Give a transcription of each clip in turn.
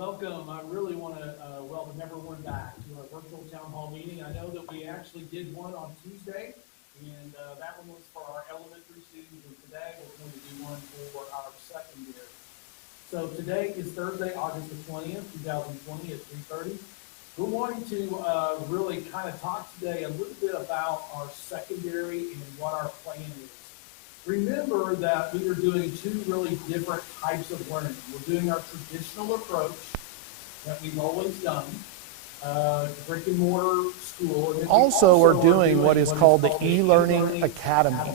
welcome. I really want to welcome everyone back to our virtual town hall meeting. I know that we actually did one on Tuesday, and that one was for our elementary students, and today we're going to do one for our secondary. So today is Thursday, August the 20th, 2020 at 3:30. We're wanting to really kind of talk today a little bit about our secondary and what our plan is. Remember that we are doing two really different types of learning. We're doing our traditional approach that we've always done, brick and mortar school. And also, we're doing what is called the e-learning academy.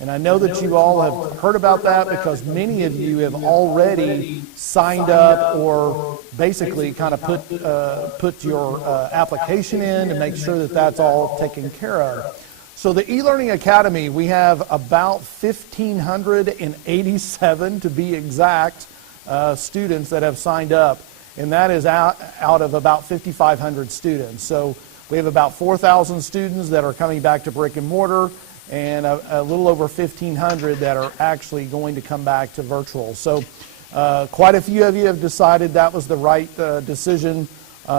And I know that you all have heard about that because many of you have already signed up or basically kind of put your application in to make sure that that's all taken care of. So the e-learning academy, we have about 1,587 to be exact students that have signed up, and that is out of about 5,500 students. So we have about 4,000 students that are coming back to brick and mortar, and a little over 1,500 that are actually going to come back to virtual. So quite a few of you have decided that was the right decision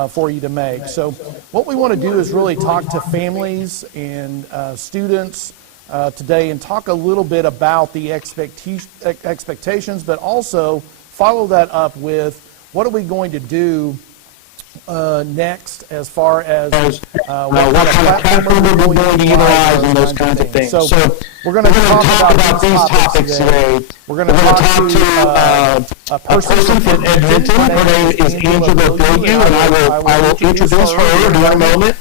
for you to make. So what we want to do is really talk to families and students today and talk a little bit about the expectations, but also follow that up with what are we going to do next as far as what kind of platform we're going to utilize and those kinds of things. So we're going to talk about these topics today. We're going to talk to a person from Edmentum. Her name is Angela Billiou, and I will introduce her in a moment.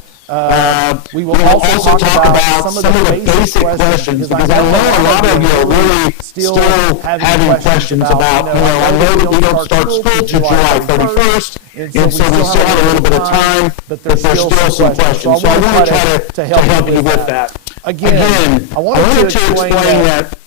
We will also talk about some of the basic questions because I know a lot of you are really still having questions about, I know that we don't start school till July 31st, and so we still have a little bit of time, but there's still some questions. So I want to try to help you with that. Again, I wanted to explain that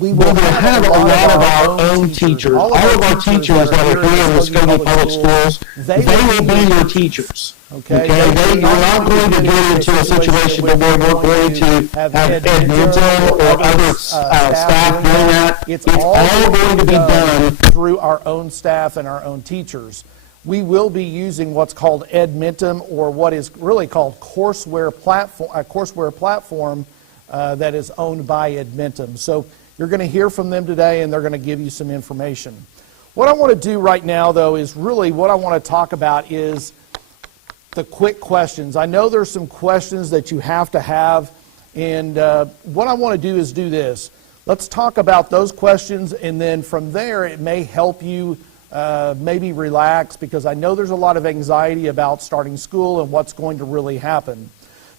we're going to have a lot of our own teachers. All of our teachers that are here in Muskogee Public Schools, they will be your teachers. Okay? You're not going to get into a situation where we're going to have Edmentum or other staff doing that. It's all going to be done through our own staff and our own teachers. We will be using what's called Edmentum, or what is really called courseware platform that is owned by Edmentum. So you're going to hear from them today, and they're going to give you some information. What I want to do right now, though, is really what I want to talk about is the quick questions. I know there's some questions that you have to have, and what I want to do is do this. Let's talk about those questions, and then from there it may help you maybe relax, because I know there's a lot of anxiety about starting school and what's going to really happen.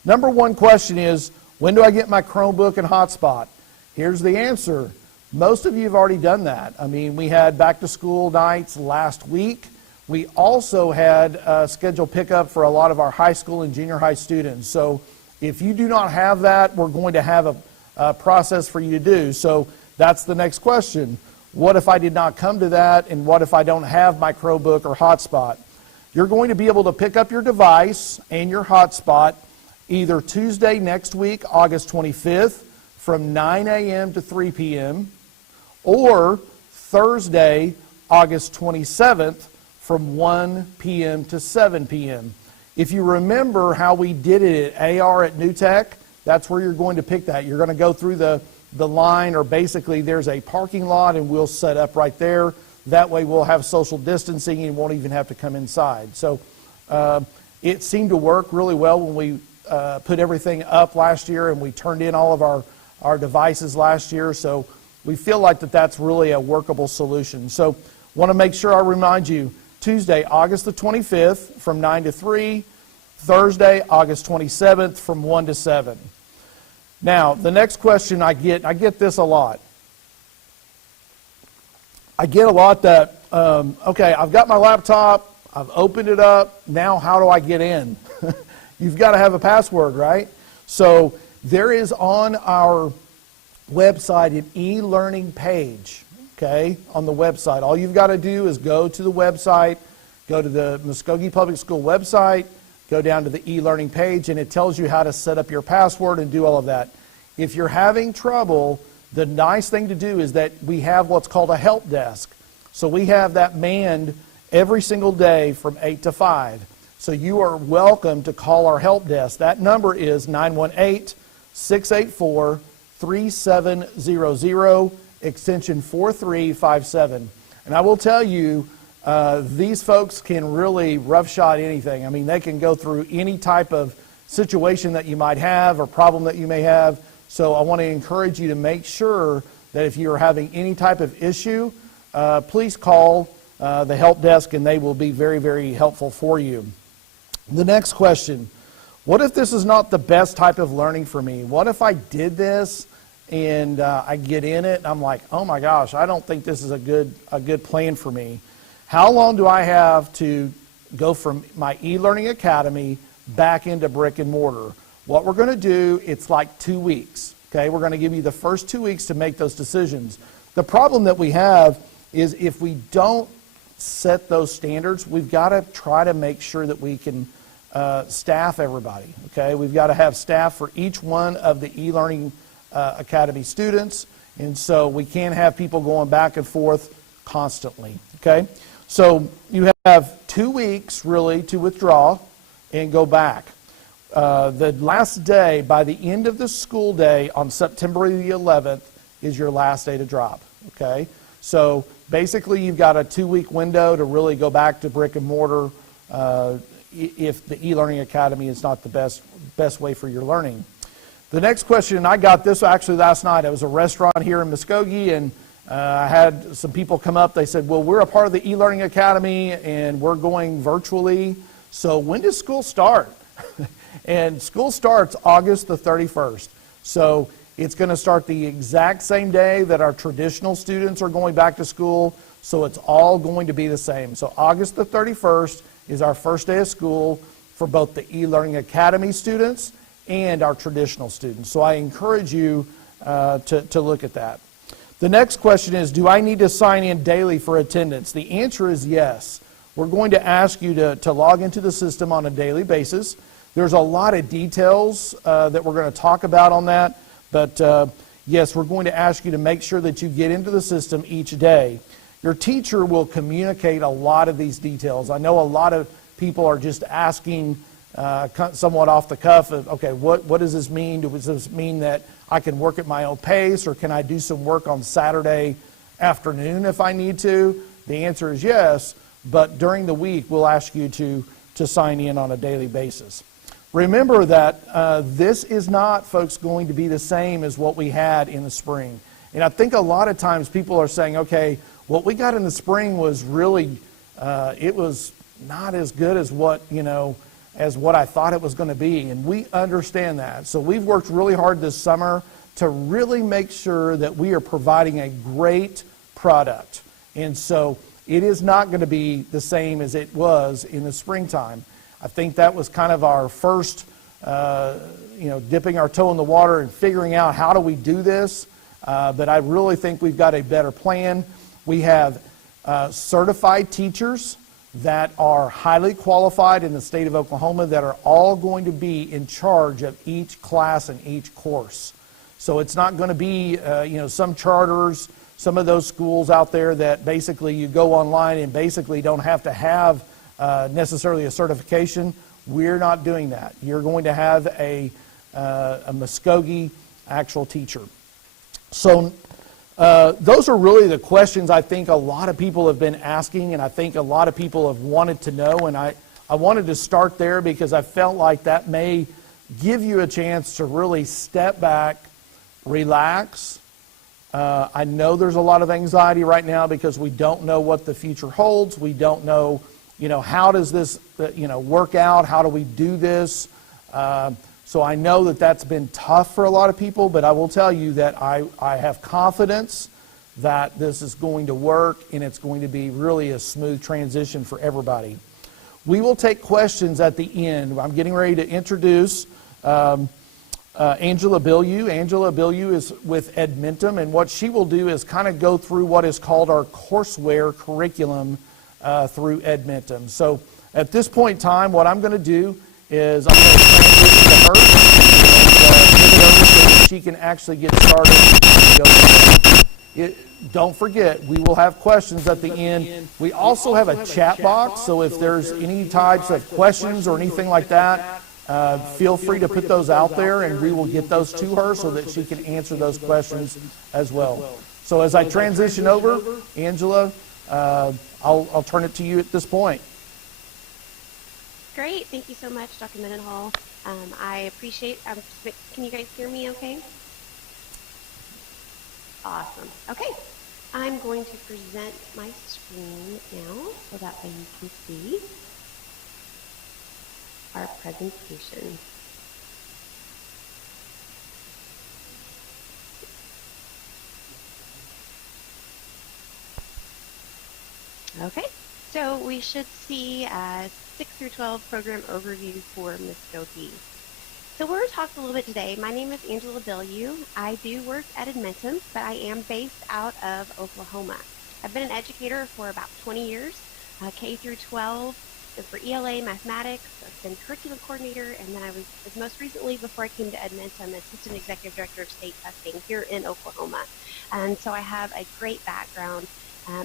Number one question is, when do I get my Chromebook and hotspot? Here's the answer. Most of you have already done that. I mean, we had back to school nights last week. We also had scheduled pickup for a lot of our high school and junior high students. So if you do not have that, we're going to have a process for you to do. So that's the next question. What if I did not come to that, and what if I don't have my Chromebook or hotspot? You're going to be able to pick up your device and your hotspot either Tuesday next week, August 25th, from 9 a.m. to 3 p.m., or Thursday, August 27th, from 1 p.m. to 7 p.m. If you remember how we did it at AR at New Tech, that's where you're going to pick that. You're going to go through the line, or basically there's a parking lot, and we'll set up right there. That way we'll have social distancing and won't even have to come inside. So it seemed to work really well when we put everything up last year, and we turned in all of our devices last year. So we feel like that's really a workable solution. So want to make sure I remind you, Tuesday, August the 25th from 9 to 3, Thursday, August 27th from 1 to 7. Now, the next question I get this a lot. I get a lot that, okay, I've got my laptop, I've opened it up, now how do I get in? You've got to have a password, right? So there is on our website an e-learning page, okay, on the website. All you've got to do is go to the website, go to the Muskogee Public School website, go down to the e-learning page, and it tells you how to set up your password and do all of that. If you're having trouble, the nice thing to do is that we have what's called a help desk. So we have that manned every single day from 8 to 5. So you are welcome to call our help desk. That number is 918-684-3700, extension 4357. And I will tell you, these folks can really roughshod anything. I mean, they can go through any type of situation that you might have or problem that you may have. So I want to encourage you to make sure that if you're having any type of issue, please call the help desk and they will be very, very helpful for you. The next question, what if this is not the best type of learning for me? What if I did this and I get in it and I'm like, oh my gosh, I don't think this is a good plan for me. How long do I have to go from my e-learning academy back into brick and mortar? What we're going to do, it's like 2 weeks. Okay, we're going to give you the first 2 weeks to make those decisions. The problem that we have is if we don't set those standards, we've got to try to make sure that we can staff everybody. Okay, we've got to have staff for each one of the e-learning academy students, and so we can't have people going back and forth constantly. Okay, so you have 2 weeks really to withdraw and go back. The last day, by the end of the school day on September the 11th, is your last day to drop. Okay, so basically you've got a 2-week window to really go back to brick and mortar if the e-learning academy is not the best way for your learning. The next question, and I got this actually last night. It was a restaurant here in Muskogee, and I had some people come up. They said, well, we're a part of the e-learning academy and we're going virtually, so when does school start? And school starts August the 31st. So it's going to start the exact same day that our traditional students are going back to school. So it's all going to be the same. So August the 31st is our first day of school for both the e-learning academy students and our traditional students. So I encourage you to look at that. The next question is, do I need to sign in daily for attendance? The answer is yes. We're going to ask you to log into the system on a daily basis. There's a lot of details that we're going to talk about on that, but yes, we're going to ask you to make sure that you get into the system each day. Your teacher will communicate a lot of these details. I know a lot of people are just asking somewhat off the cuff of, okay, what does this mean? Does this mean that I can work at my own pace, or can I do some work on Saturday afternoon if I need to? The answer is yes, but during the week we'll ask you to sign in on a daily basis. Remember that this is not, folks, going to be the same as what we had in the spring. And I think a lot of times people are saying, okay, what we got in the spring was really, it was not as good as what I thought it was going to be. And we understand that. So we've worked really hard this summer to really make sure that we are providing a great product. And so it is not going to be the same as it was in the springtime. I think that was kind of our first, dipping our toe in the water and figuring out how do we do this. But I really think we've got a better plan. We have certified teachers that are highly qualified in the state of Oklahoma that are all going to be in charge of each class and each course. So it's not going to be, some charters, some of those schools out there that basically you go online and basically don't have to have necessarily a certification. We're not doing that. You're going to have a Muskogee actual teacher. So those are really the questions I think a lot of people have been asking, and I think a lot of people have wanted to know, and I wanted to start there because I felt like that may give you a chance to really step back, relax. I know there's a lot of anxiety right now because we don't know what the future holds. We don't know, how does this, work out? How do we do this? So I know that that's been tough for a lot of people, but I will tell you that I have confidence that this is going to work and it's going to be really a smooth transition for everybody. We will take questions at the end. I'm getting ready to introduce Angela Bilyeu. Angela Bilyeu is with Edmentum, and what she will do is kind of go through what is called our courseware curriculum through Edmentum. So at this point in time, what I'm going to do is I'm going to transition to her and give it over so that she can actually get started and go. Don't forget, we will have questions at the end. We also have a chat box, so if there's any types of questions or anything like that, feel free to put those out there, and we will get those to her so that she can answer those questions as well. So as I transition over, Angela, I'll turn it to you at this point. Great. Thank you so much, Dr. Mendenhall. I appreciate, can you guys hear me okay? Awesome. Okay. I'm going to present my screen now so that way you can see our presentation. Okay, so we should see 6 through 12 program overview for Muskogee. So we're going to talk a little bit today. My name is Angela Bellew. I do work at Edmentum, but I am based out of Oklahoma. I've been an educator for about 20 years, K through 12, for ELA, mathematics. I've been curriculum coordinator, and then I was most recently, before I came to Edmentum, assistant executive director of state testing here in Oklahoma. And so I have a great background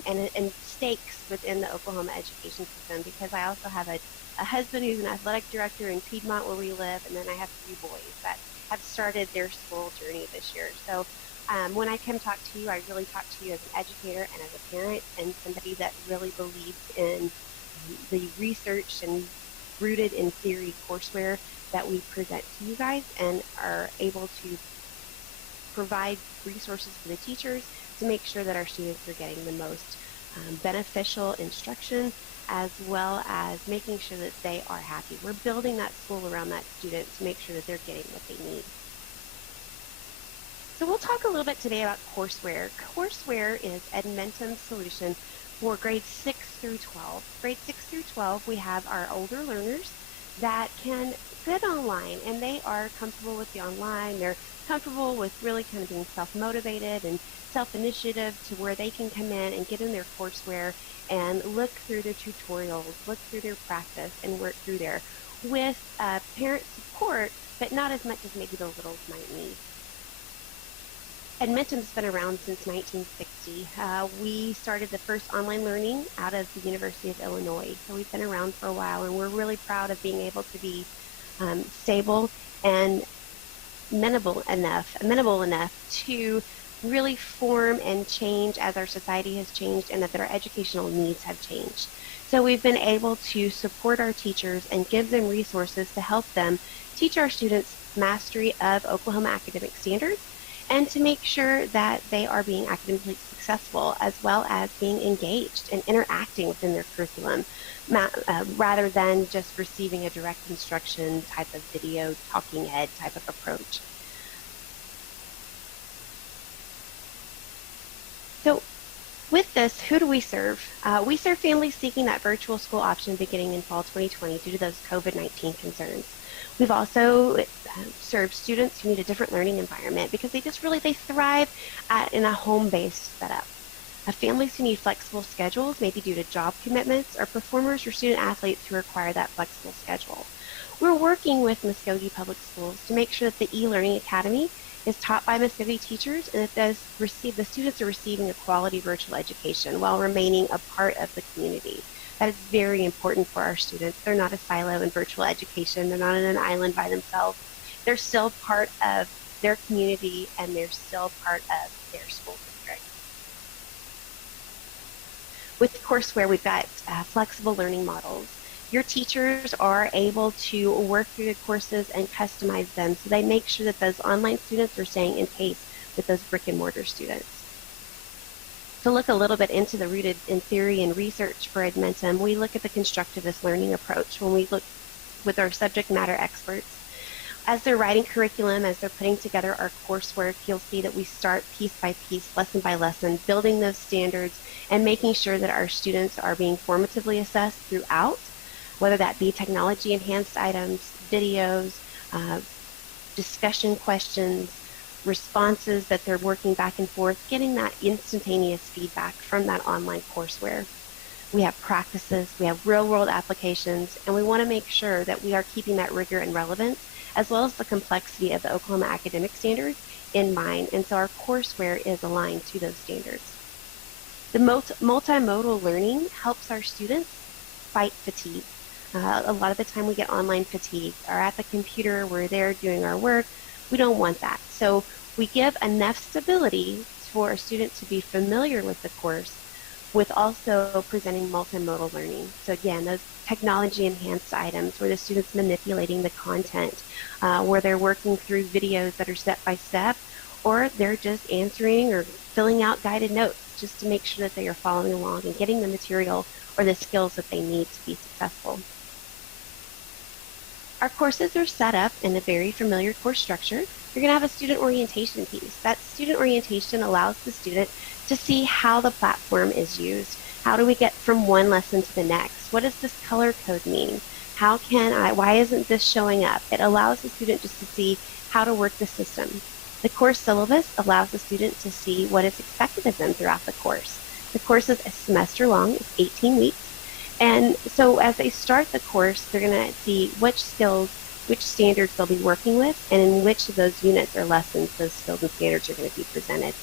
and stakes within the Oklahoma education system, because I also have a husband who's an athletic director in Piedmont where we live, and then I have 3 boys that have started their school journey this year. So when I come talk to you, I really talk to you as an educator and as a parent and somebody that really believes in the research and rooted in theory courseware that we present to you guys, and are able to provide resources for the teachers to make sure that our students are getting the most beneficial instruction, as well as making sure that they are happy. We're building that school around that student to make sure that they're getting what they need. So we'll talk a little bit today about courseware. Courseware is Edmentum's solution for grades 6 through 12. Grades 6 through 12, we have our older learners that can sit online, and they are comfortable with the online. They're comfortable with really kind of being self-motivated and self-initiative, to where they can come in and get in their courseware and look through their tutorials, look through their practice, and work through there with parent support, but not as much as maybe the littles might need. Edmentum's been around since 1960. We started the first online learning out of the University of Illinois, so we've been around for a while, and we're really proud of being able to be stable and amenable enough to really form and change as our society has changed and that our educational needs have changed. So we've been able to support our teachers and give them resources to help them teach our students mastery of Oklahoma academic standards, and to make sure that they are being academically successful, as well as being engaged and interacting within their curriculum, rather than just receiving a direct instruction type of video, talking head type of approach. So with this, who do we serve? We serve families seeking that virtual school option beginning in fall 2020 due to those COVID-19 concerns. We've also served students who need a different learning environment because they thrive in a home-based setup. Families who need flexible schedules, maybe due to job commitments, or performers or student athletes who require that flexible schedule. We're working with Muskogee Public Schools to make sure that the e-learning academy is taught by Muskogee teachers, and that the students are receiving a quality virtual education while remaining a part of the community. That is very important for our students. They're not a silo in virtual education. They're not on an island by themselves. They're still part of their community, and they're still part of their school district. With courseware, we've got flexible learning models. Your teachers are able to work through the courses and customize them, so they make sure that those online students are staying in pace with those brick and mortar students. To look a little bit into the rooted in theory and research for Edmentum, we look at the constructivist learning approach when we look with our subject matter experts. As they're writing curriculum, as they're putting together our coursework, you'll see that we start piece by piece, lesson by lesson, building those standards and making sure that our students are being formatively assessed throughout, whether that be technology enhanced items, videos, discussion questions, responses that they're working back and forth, getting that instantaneous feedback from that online courseware. We have practices, we have real world applications, and we want to make sure that we are keeping that rigor and relevance as well as the complexity of the Oklahoma academic standards in mind, and so our courseware is aligned to those standards. The multimodal learning helps our students fight fatigue. A lot of the time we get online fatigue, or at the computer, we're there doing our work. We don't want that. So we give enough stability for a student to be familiar with the course, with also presenting multimodal learning. So again, those technology enhanced items where the student's manipulating the content, where they're working through videos that are step by step, or they're just answering or filling out guided notes just to make sure that they are following along and getting the material or the skills that they need to be successful. Our courses are set up in a very familiar course structure. You're going to have a student orientation piece. That student orientation allows the student to see how the platform is used. How do we get from one lesson to the next? What does this color code mean? Why isn't this showing up? It allows the student just to see how to work the system. The course syllabus allows the student to see what is expected of them throughout the course. The course is a semester long, it's 18 weeks. And so as they start the course, they're going to see which skills, which standards they'll be working with, and in which of those units or lessons those skills and standards are going to be presented.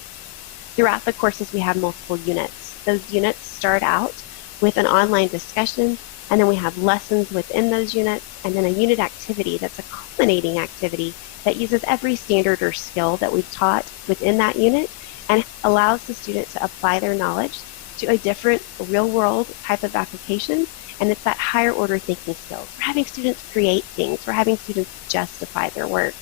Throughout the courses, we have multiple units. Those units start out with an online discussion, and then we have lessons within those units, and then a unit activity that's a culminating activity that uses every standard or skill that we've taught within that unit and allows the student to apply their knowledge to a different real-world type of application, and it's that higher order thinking skills. We're having students create things. We're having students justify their work.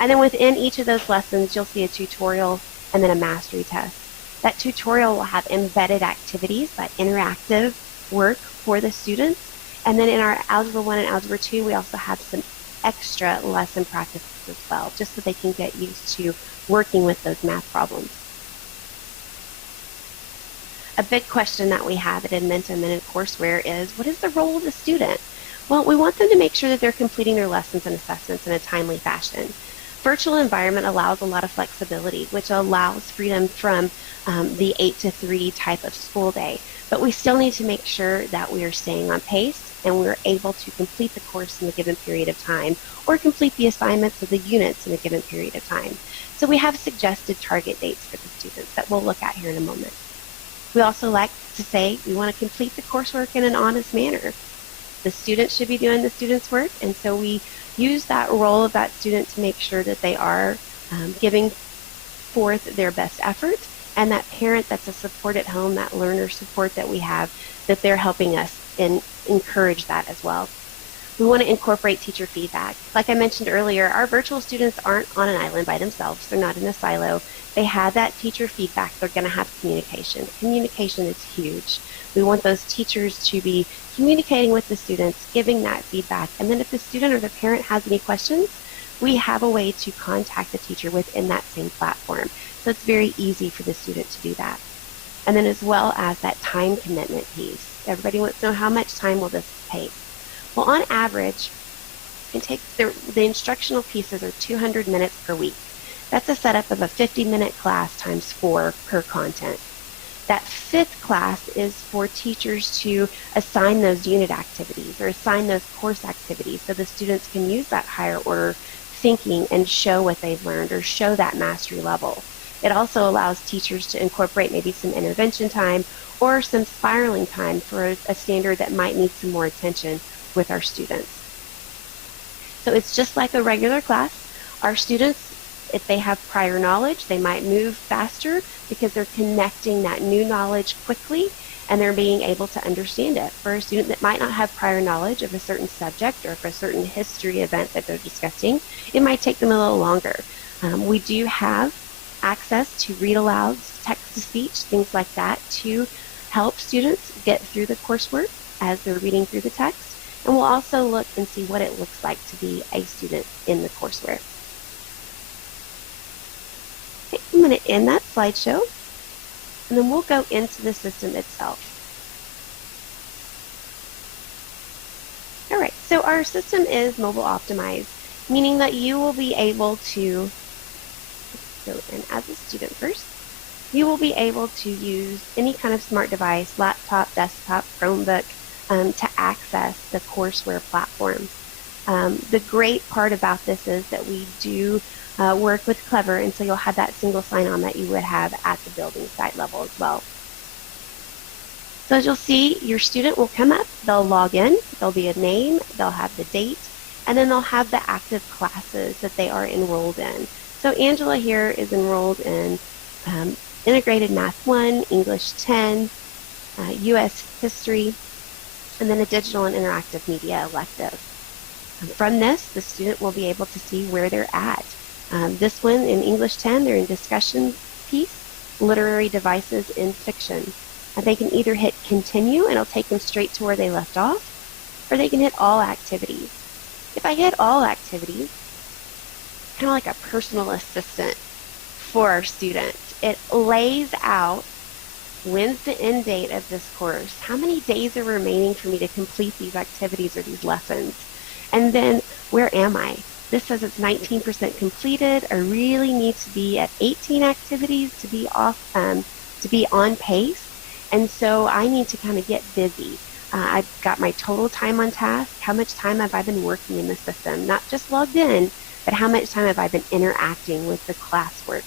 And then within each of those lessons, you'll see a tutorial and then a mastery test. That tutorial will have embedded activities, that interactive work for the students. And then in our Algebra 1 and Algebra 2, we also have some extra lesson practices as well, just so they can get used to working with those math problems. A big question that we have at Edmentum and in courseware is, what is the role of the student? Well, we want them to make sure that they're completing their lessons and assessments in a timely fashion. Virtual environment allows a lot of flexibility, which allows freedom from the 8 to 3 type of school day. But we still need to make sure that we are staying on pace and we're able to complete the course in a given period of time, or complete the assignments of the units in a given period of time. So we have suggested target dates for the students that we'll look at here in a moment. We also like to say we want to complete the coursework in an honest manner. The student should be doing the student's work, and so we use that role of that student to make sure that they are giving forth their best effort, and that parent that's a support at home, that learner support that we have, that they're helping us and encourage that as well. We want to incorporate teacher feedback. Like I mentioned earlier, our virtual students aren't on an island by themselves. They're not in a silo. They have that teacher feedback. They're going to have communication. Communication is huge. We want those teachers to be communicating with the students, giving that feedback. And then if the student or the parent has any questions, we have a way to contact the teacher within that same platform. So it's very easy for the student to do that. And then as well as that time commitment piece. Everybody wants to know, how much time will this take? Well, on average, it takes the instructional pieces are 200 minutes per week. That's a setup of a 50-minute class times 4 per content. That 5th class is for teachers to assign those unit activities or assign those course activities so the students can use that higher order thinking and show what they've learned or show that mastery level. It also allows teachers to incorporate maybe some intervention time or some spiraling time for a standard that might need some more attention with our students. So it's just like a regular class. Our students, if they have prior knowledge, they might move faster because they're connecting that new knowledge quickly and they're being able to understand it. For a student that might not have prior knowledge of a certain subject or for a certain history event that they're discussing, it might take them a little longer. We do have access to read alouds, text-to-speech, things like that to help students get through the coursework as they're reading through the text. And we'll also look and see what it looks like to be a student in the courseware. Okay, I'm going to end that slideshow, and then we'll go into the system itself. All right, so our system is mobile optimized, meaning that you will be able to go in as a student first. You will be able to use any kind of smart device, laptop, desktop, Chromebook, to access the courseware platform. The great part about this is that we do work with Clever, and so you'll have that single sign-on that you would have at the building site level as well. So as you'll see, your student will come up, they'll log in, there'll be a name, they'll have the date, and then they'll have the active classes that they are enrolled in. So Angela here is enrolled in Integrated Math 1, English 10, U.S. History, and then a Digital and Interactive Media elective. From this, the student will be able to see where they're at. This one in English 10, they're in discussion piece, literary devices in fiction. They can either hit continue and it'll take them straight to where they left off, or they can hit all activities. If I hit all activities, kind of like a personal assistant for our students, it lays out when's the end date of this course, how many days are remaining for me to complete these activities or these lessons, and then where am I? This says it's 19% completed. I really need to be at 18 activities to be on pace. And so I need to kind of get busy. I've got my total time on task. How much time have I been working in the system? Not just logged in, but how much time have I been interacting with the classwork?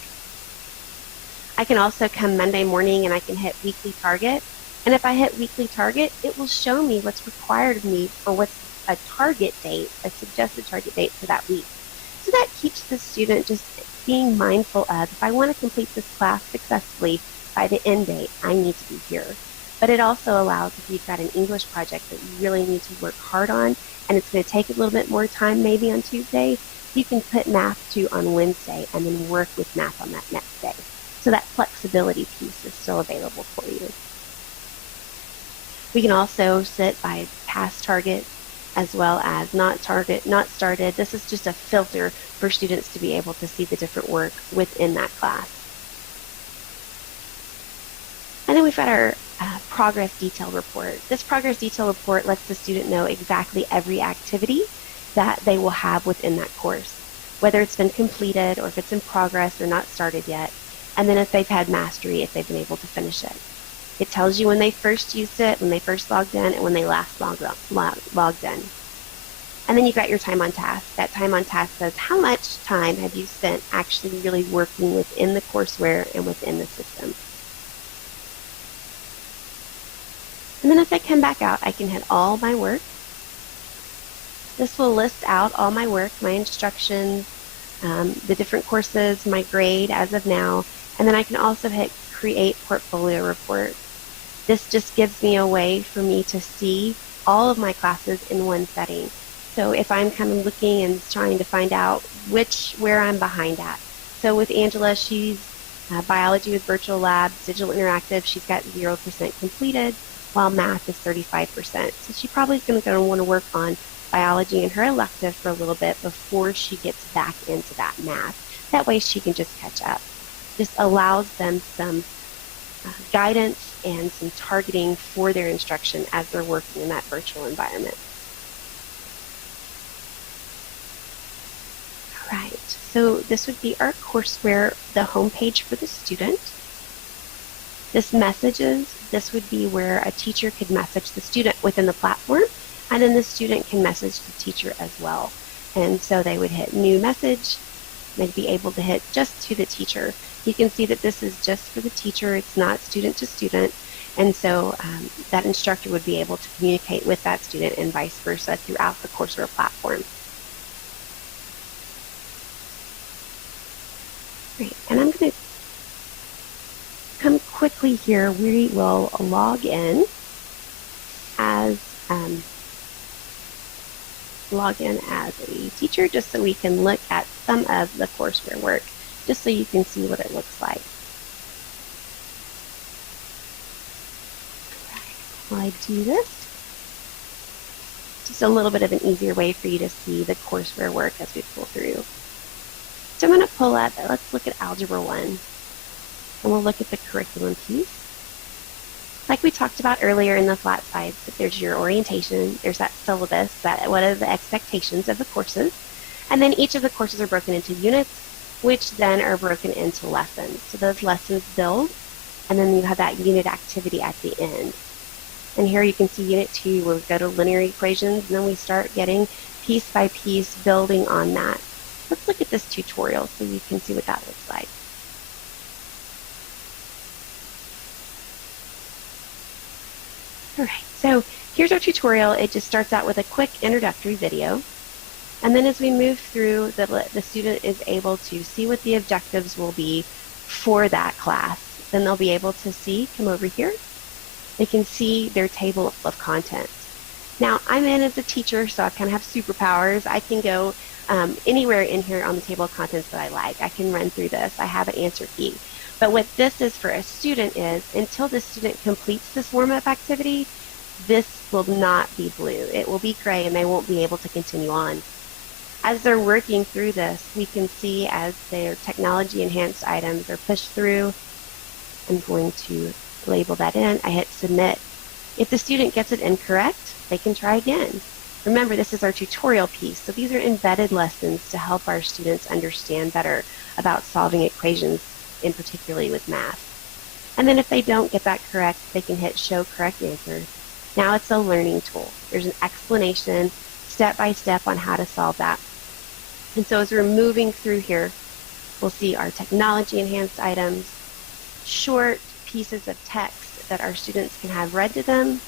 I can also come Monday morning and I can hit weekly target. And if I hit weekly target, it will show me what's required of me or what's a target date, a suggested target date for that week. So that keeps the student just being mindful of, if I want to complete this class successfully, by the end date, I need to be here. But it also allows, if you've got an English project that you really need to work hard on, and it's going to take a little bit more time maybe on Tuesday, you can put math 2 on Wednesday and then work with math on that next day. So that flexibility piece is still available for you. We can also sit by past target as well as not started. This is just a filter for students to be able to see the different work within that class. And then we've got our progress detail report. This progress detail report lets the student know exactly every activity that they will have within that course, whether it's been completed or if it's in progress or not started yet, and then if they've had mastery, if they've been able to finish it. It tells you when they first used it, when they first logged in, and when they last logged in. And then you've got your time on task. That time on task says how much time have you spent actually really working within the courseware and within the system. And then if I come back out, I can hit all my work. This will list out all my work, my instructions, the different courses, my grade as of now, and then I can also hit create portfolio report. This just gives me a way for me to see all of my classes in one setting. So if I'm kind of looking and trying to find out where I'm behind at. So with Angela, she's biology with virtual labs, digital interactive, she's got 0% completed, while math is 35%. So she probably is going to want to work on biology and her elective for a little bit before she gets back into that math. That way she can just catch up. Just allows them some guidance and some targeting for their instruction as they're working in that virtual environment. All right, so this would be our courseware, the home page for the student. This would be where a teacher could message the student within the platform, and then the student can message the teacher as well. And so they would hit new message, they'd be able to hit just to the teacher. You can see that this is just for the teacher, it's not student to student, and so that instructor would be able to communicate with that student and vice versa throughout the courseware platform. Great, and I'm going to come quickly here. We will log in as a teacher just so we can look at some of the courseware work, just so you can see what it looks like. While I do this, just a little bit of an easier way for you to see the courseware work as we pull through. So I'm going to pull up, let's look at Algebra 1, and we'll look at the curriculum piece. Like we talked about earlier in the flat sides, there's your orientation, there's that syllabus, what are the expectations of the courses, and then each of the courses are broken into units, which then are broken into lessons. So those lessons build, and then you have that unit activity at the end. And here you can see Unit 2, where we go to linear equations, and then we start getting piece by piece, building on that. Let's look at this tutorial so you can see what that looks like. All right, so here's our tutorial. It just starts out with a quick introductory video. And then as we move through, the student is able to see what the objectives will be for that class. Then they'll be able to see, come over here, they can see their table of contents. Now, I'm in as a teacher, so I kind of have superpowers. I can go anywhere in here on the table of contents that I like. I can run through this. I have an answer key. But what this is for a student is, until the student completes this warm-up activity, this will not be blue. It will be gray, and they won't be able to continue on. As they're working through this, we can see as their technology-enhanced items are pushed through. I'm going to label that in. I hit submit. If the student gets it incorrect, they can try again. Remember, this is our tutorial piece, so these are embedded lessons to help our students understand better about solving equations, in particularly with math. And then if they don't get that correct, they can hit show correct answer. Now it's a learning tool. There's an explanation step by step on how to solve that. And so as we're moving through here, we'll see our technology enhanced items, short pieces of text that our students can have read to them.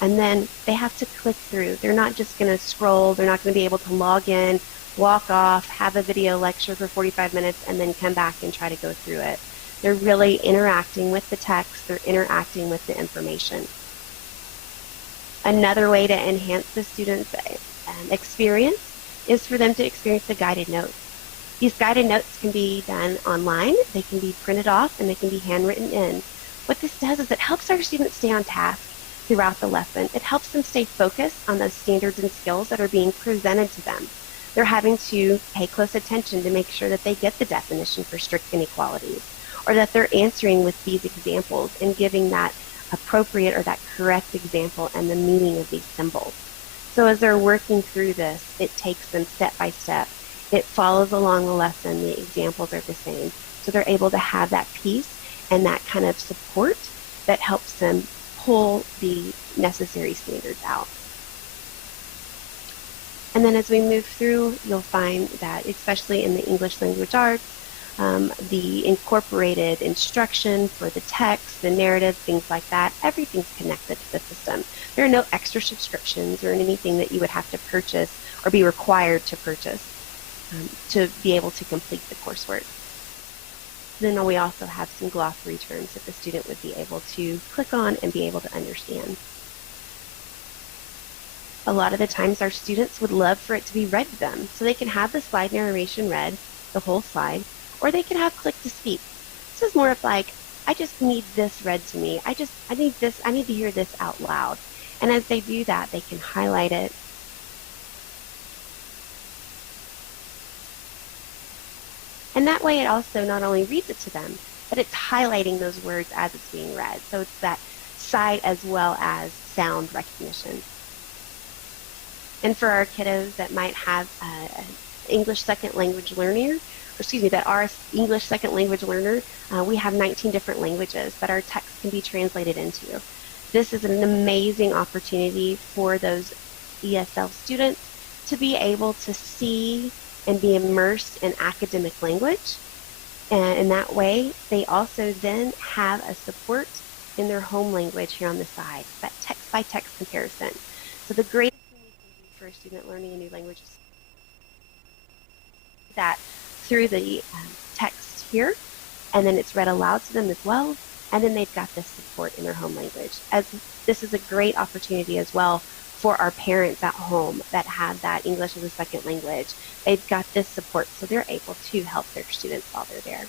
And then they have to click through. They're not just going to scroll. They're not going to be able to log in, walk off, have a video lecture for 45 minutes, and then come back and try to go through it. They're really interacting with the text. They're interacting with the information. Another way to enhance the students' experience is for them to experience the guided notes. These guided notes can be done online. They can be printed off, and they can be handwritten in. What this does is it helps our students stay on task throughout the lesson. It helps them stay focused on those standards and skills that are being presented to them. They're having to pay close attention to make sure that they get the definition for strict inequalities, or that they're answering with these examples and giving that appropriate or that correct example and the meaning of these symbols. So as they're working through this, it takes them step by step. It follows along the lesson. The examples are the same. So they're able to have that piece and that kind of support that helps them pull the necessary standards out. And then as we move through, you'll find that, especially in the English language arts, the incorporated instruction for the text, the narrative, things like that, everything's connected to the system. There are no extra subscriptions or anything that you would have to purchase or be required to purchase to be able to complete the coursework. Then we also have some glossary terms that the student would be able to click on and be able to understand. A lot of the times our students would love for it to be read to them, so they can have the slide narration read, the whole slide, or they can have click to speak. This is more of like, I just need this read to me. I need to hear this out loud. And as they do that, they can highlight it. And that way it also not only reads it to them, but it's highlighting those words as it's being read. So it's that sight as well as sound recognition. And for our kiddos that might have English second language learner, that are English second language learner, we have 19 different languages that our text can be translated into. This is an amazing opportunity for those ESL students to be able to see and be immersed in academic language. And in that way, they also then have a support in their home language here on the side, that text-by-text comparison. So the greatest thing we can do for a student learning a new language is that through the text here, and then it's read aloud to them as well, and then they've got this support in their home language. As this is a great opportunity as well for our parents at home that have that English as a second language. They've got this support, so they're able to help their students while they're there.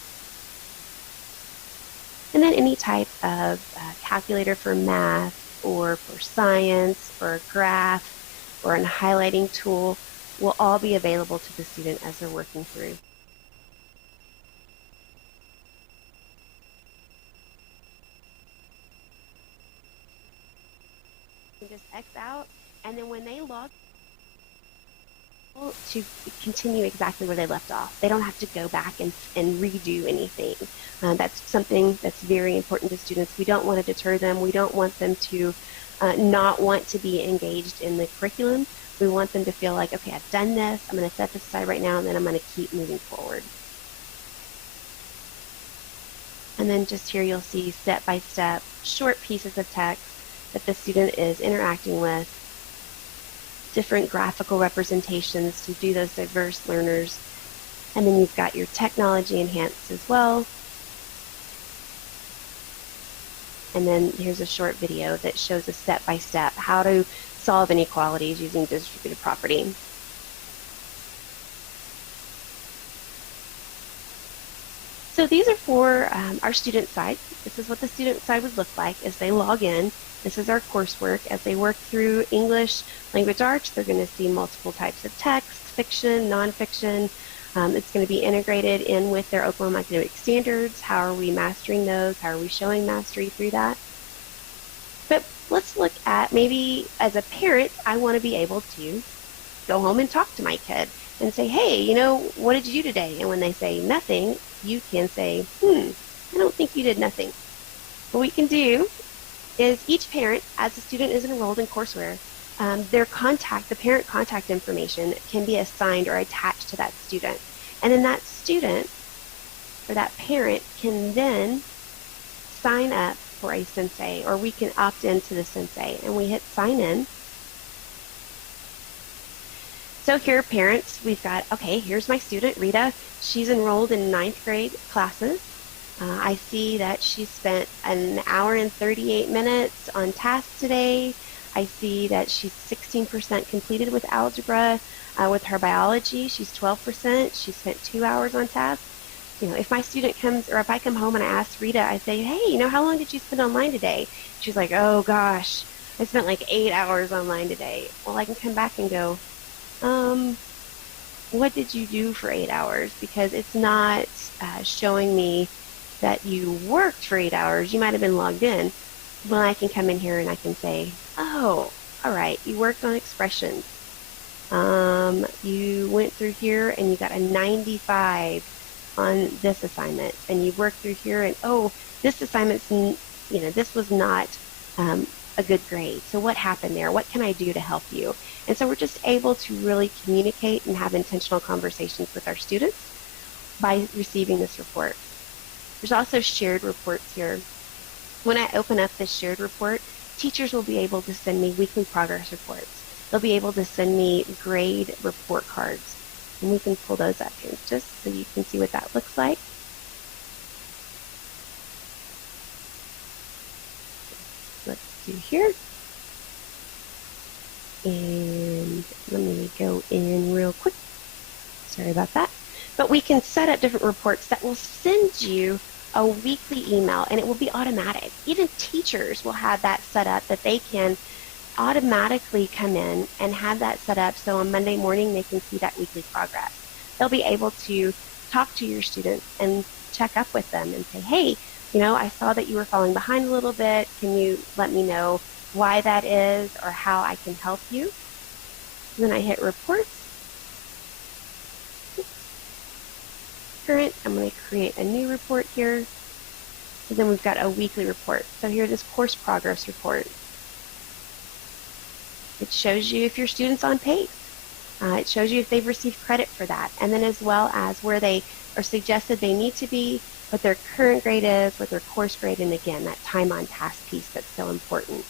And then any type of calculator for math or for science or a graph or a highlighting tool will all be available to the student as they're working through. You just X out, and then when they log to continue exactly where they left off. They don't have to go back and redo anything. That's something that's very important to students. We don't want to deter them. We don't want them to not want to be engaged in the curriculum. We want them to feel like, okay, I've done this. I'm going to set this aside right now, and then I'm going to keep moving forward. And then just here you'll see step-by-step short pieces of text that the student is interacting with, different graphical representations to do those diverse learners. And then you've got your technology enhanced as well. And then here's a short video that shows a step-by-step how to solve inequalities using distributive property. So these are for our student side. This is what the student side would look like as they log in. This is our coursework. As they work through English language arts, they're going to see multiple types of text, fiction, nonfiction. It's going to be integrated in with their Oklahoma Academic Standards. How are we mastering those? How are we showing mastery through that? But let's look at, maybe as a parent, I want to be able to go home and talk to my kid and say, hey, you know, what did you do today? And when they say nothing, you can say, I don't think you did nothing. What we can do is each parent, as the student is enrolled in courseware, the parent contact information can be assigned or attached to that student. And then that student or that parent can then sign up for a sensei, or we can opt into the sensei, and we hit sign in. So here, parents, we've got, okay, here's my student, Rita. She's enrolled in 9th grade classes. I see that she spent an hour and 38 minutes on tasks today. I see that she's 16% completed with algebra. With her biology, she's 12%. She spent 2 hours on tasks. You know, if my student comes, or if I come home and I ask Rita, I say, hey, you know, how long did you spend online today? She's like, oh gosh, I spent like 8 hours online today. Well, I can come back and go, what did you do for 8 hours? Because it's not showing me that you worked for 8 hours. You might have been logged in. Well, I can come in here and I can say, oh, all right, you worked on expressions. You went through here and you got a 95 on this assignment, and you worked through here and, oh, this assignment's, you know, this was not a good grade. So what happened there? What can I do to help you? And so we're just able to really communicate and have intentional conversations with our students by receiving this report. There's also shared reports here. When I open up this shared report, teachers will be able to send me weekly progress reports. They'll be able to send me grade report cards. And we can pull those up here just so you can see what that looks like. Let's do here. And let me go in real quick. Sorry about that. But we can set up different reports that will send you a weekly email, and it will be automatic. Even teachers will have that set up, that they can automatically come in and have that set up so on Monday morning they can see that weekly progress. They'll be able to talk to your students and check up with them and say, hey, you know, I saw that you were falling behind a little bit. Can you let me know why that is or how I can help you? And then I hit reports. Current, I'm going to create a new report here. And then we've got a weekly report. So here, this course progress report. It shows you if your student's on pace. It shows you if they've received credit for that. And then as well as where they are suggested they need to be, what their current grade is, what their course grade, and again, that time on task piece that's so important.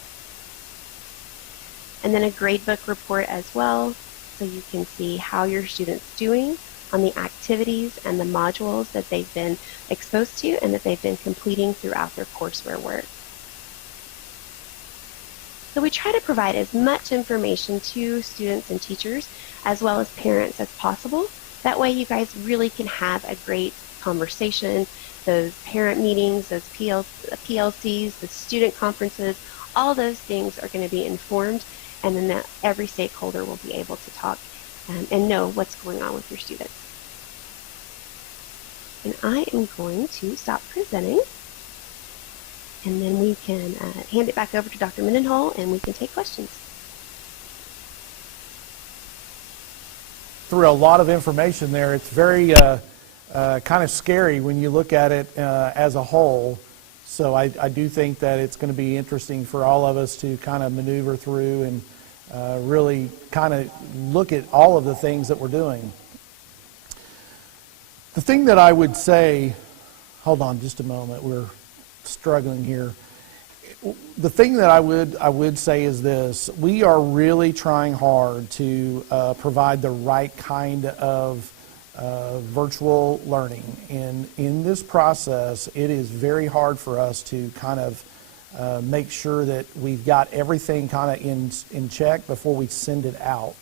And then a gradebook report as well, so you can see how your student's doing on the activities and the modules that they've been exposed to and that they've been completing throughout their courseware work. So we try to provide as much information to students and teachers as well as parents as possible. That way you guys really can have a great conversation. Those parent meetings, those PLCs, the student conferences, all those things are going to be informed, and then that every stakeholder will be able to talk and know what's going on with your students. And I am going to stop presenting, and then we can hand it back over to Dr. Mendenhall, and we can take questions. through a lot of information there. It's very kind of scary when you look at it as a whole. So I do think that it's going to be interesting for all of us to kind of maneuver through and really kind of look at all of the things that we're doing. The thing that I would say, hold on just a moment, we're struggling here. The thing that I would say is this: we are really trying hard to provide the right kind of virtual learning, and in this process, it is very hard for us to kind of make sure that we've got everything kind of in check before we send it out.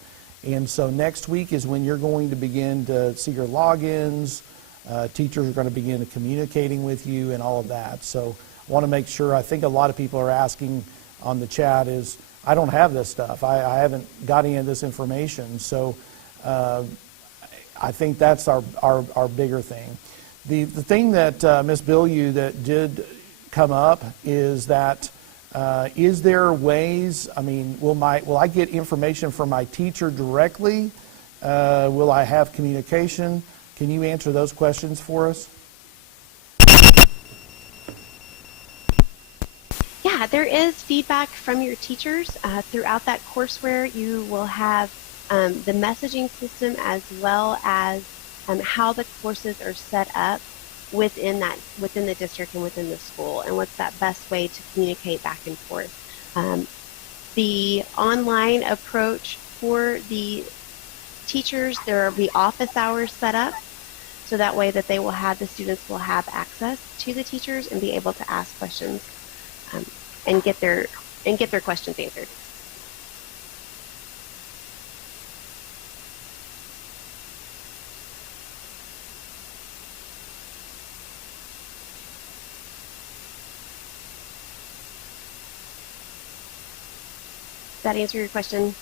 And so next week is when you're going to begin to see your logins. Teachers are going to begin communicating with you and all of that. So I want to make sure. I think a lot of people are asking on the chat is, I don't have this stuff. I haven't got any of this information. So I think that's our bigger thing. The thing that Ms. Bilyeu that did come up is that is there ways, I mean, will I get information from my teacher directly? Will I have communication? Can you answer those questions for us? Yeah, there is feedback from your teachers. Throughout that courseware, you will have the messaging system as well as how the courses are set up within the district and within the school, and what's that best way to communicate back and forth. The online approach for the teachers, there will be office hours set up, so that way that the students will have access to the teachers and be able to ask questions and get their questions answered. Does that answer your question?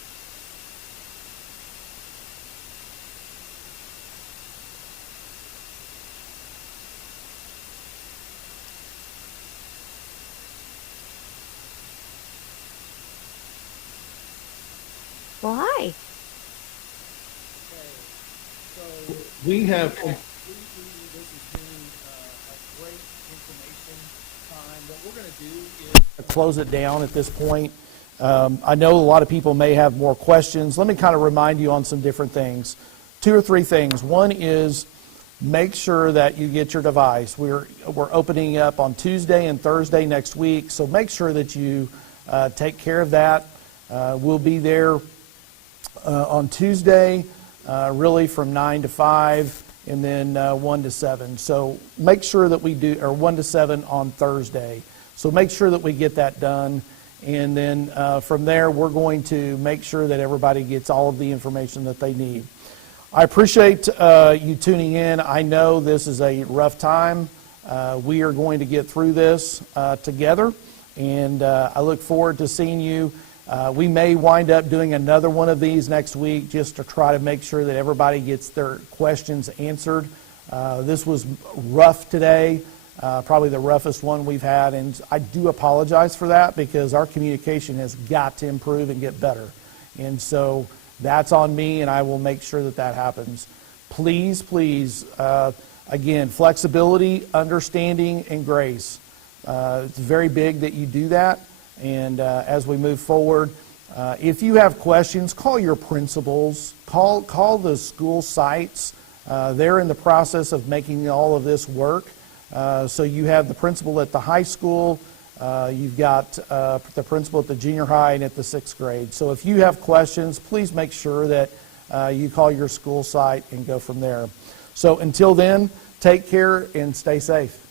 Well, hi. So we have completely, this has been a great information time. What we're going to do is Close it down at this point. I know a lot of people may have more questions. Let me kind of remind you on some different things. 2 or 3 things. One is make sure that you get your device. We're opening up on Tuesday and Thursday next week, so make sure that you take care of that. We'll be there on Tuesday, really from 9 to 5, and then 1 to 7. So make sure that we do, or 1 to 7 on Thursday. So make sure that we get that done. And then from there, we're going to make sure that everybody gets all of the information that they need. I appreciate you tuning in. I know this is a rough time. We are going to get through this together, and I look forward to seeing you. We may wind up doing another one of these next week just to try to make sure that everybody gets their questions answered. This was rough today. Probably the roughest one we've had, and I do apologize for that because our communication has got to improve and get better. And so that's on me, and I will make sure that that happens. Please, again, flexibility, understanding, and grace. It's very big that you do that, and as we move forward, if you have questions, call your principals, call the school sites. They're in the process of making all of this work. So you have the principal at the high school, you've got the principal at the junior high and at the 6th grade. So if you have questions, please make sure that you call your school site and go from there. So until then, take care and stay safe.